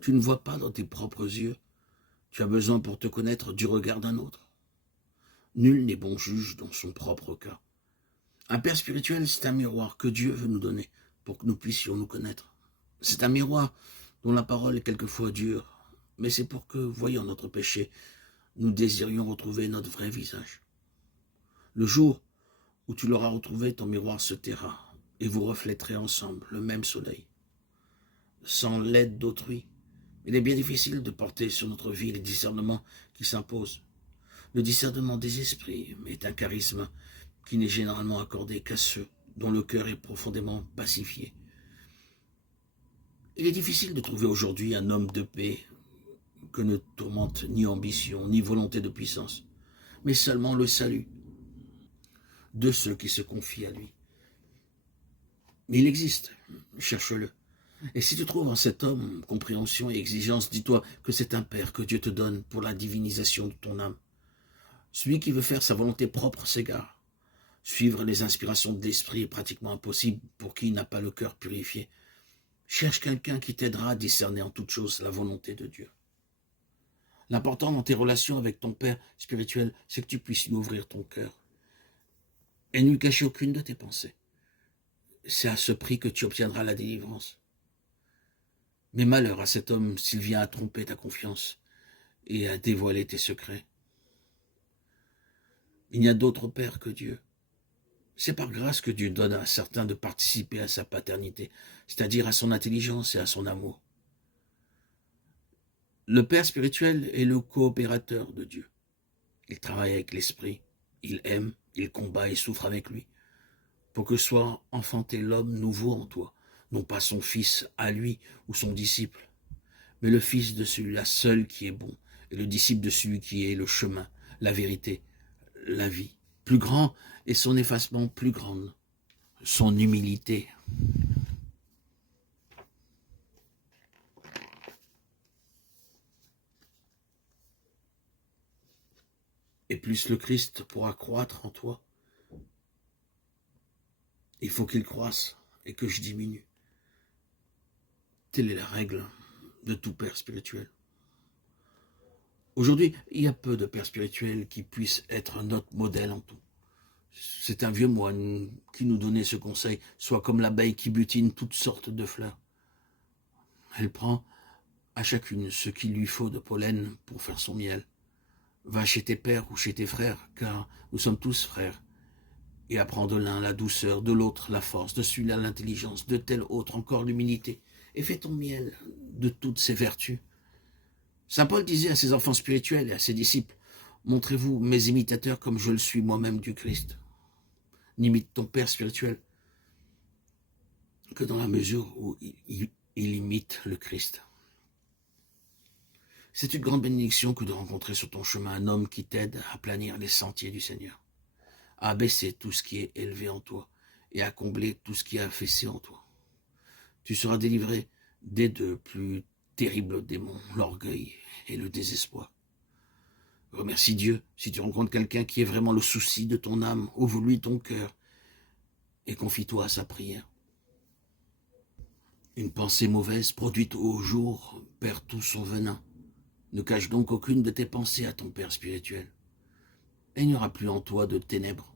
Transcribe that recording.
Tu ne vois pas dans tes propres yeux. Tu as besoin pour te connaître du regard d'un autre. Nul n'est bon juge dans son propre cas. Un père spirituel, c'est un miroir que Dieu veut nous donner pour que nous puissions nous connaître. C'est un miroir dont la parole est quelquefois dure, mais c'est pour que, voyant notre péché, nous désirions retrouver notre vrai visage. Le jour où tu l'auras retrouvé, ton miroir se taira, et vous reflèterez ensemble le même soleil. Sans l'aide d'autrui, il est bien difficile de porter sur notre vie les discernements qui s'imposent. Le discernement des esprits est un charisme qui n'est généralement accordé qu'à ceux dont le cœur est profondément pacifié. Il est difficile de trouver aujourd'hui un homme de paix que ne tourmente ni ambition, ni volonté de puissance, mais seulement le salut de ceux qui se confient à lui. Mais il existe, cherche-le. Et si tu trouves en cet homme compréhension et exigence, dis-toi que c'est un Père que Dieu te donne pour la divinisation de ton âme. Celui qui veut faire sa volonté propre s'égare. Suivre les inspirations de l'esprit est pratiquement impossible pour qui n'a pas le cœur purifié. Cherche quelqu'un qui t'aidera à discerner en toute chose la volonté de Dieu. L'important dans tes relations avec ton Père spirituel, c'est que tu puisses lui ouvrir ton cœur et ne lui cacher aucune de tes pensées. C'est à ce prix que tu obtiendras la délivrance. Mais malheur à cet homme s'il vient à tromper ta confiance et à dévoiler tes secrets. Il n'y a d'autre Père que Dieu. C'est par grâce que Dieu donne à certains de participer à sa paternité, c'est-à-dire à son intelligence et à son amour. Le Père spirituel est le coopérateur de Dieu. Il travaille avec l'Esprit, il aime, il combat et souffre avec lui, pour que soit enfanté l'homme nouveau en toi, non pas son fils à lui ou son disciple, mais le fils de celui-là seul qui est bon, et le disciple de celui qui est le chemin, la vérité, la vie. Plus grand est son effacement, plus grande son humilité. Et plus le Christ pourra croître en toi, il faut qu'il croisse et que je diminue. Telle est la règle de tout père spirituel. Aujourd'hui, il y a peu de pères spirituels qui puissent être notre modèle en tout. C'est un vieux moine qui nous donnait ce conseil, soit comme l'abeille qui butine toutes sortes de fleurs. Elle prend à chacune ce qu'il lui faut de pollen pour faire son miel. Va chez tes pères ou chez tes frères, car nous sommes tous frères, et apprends de l'un la douceur, de l'autre la force, de celui-là l'intelligence, de tel autre encore l'humilité, et fais ton miel de toutes ces vertus. Saint Paul disait à ses enfants spirituels et à ses disciples, « Montrez-vous mes imitateurs comme je le suis moi-même du Christ. » N'imite ton Père spirituel que dans la mesure où il imite le Christ. C'est une grande bénédiction que de rencontrer sur ton chemin un homme qui t'aide à planir les sentiers du Seigneur, à abaisser tout ce qui est élevé en toi et à combler tout ce qui est affaissé en toi. Tu seras délivré des deux plus terribles démons, l'orgueil et le désespoir. Remercie Dieu si tu rencontres quelqu'un qui est vraiment le souci de ton âme, ouvre-lui ton cœur et confie-toi à sa prière. Une pensée mauvaise produite au jour perd tout son venin. Ne cache donc aucune de tes pensées à ton Père spirituel. Et il n'y aura plus en toi de ténèbres,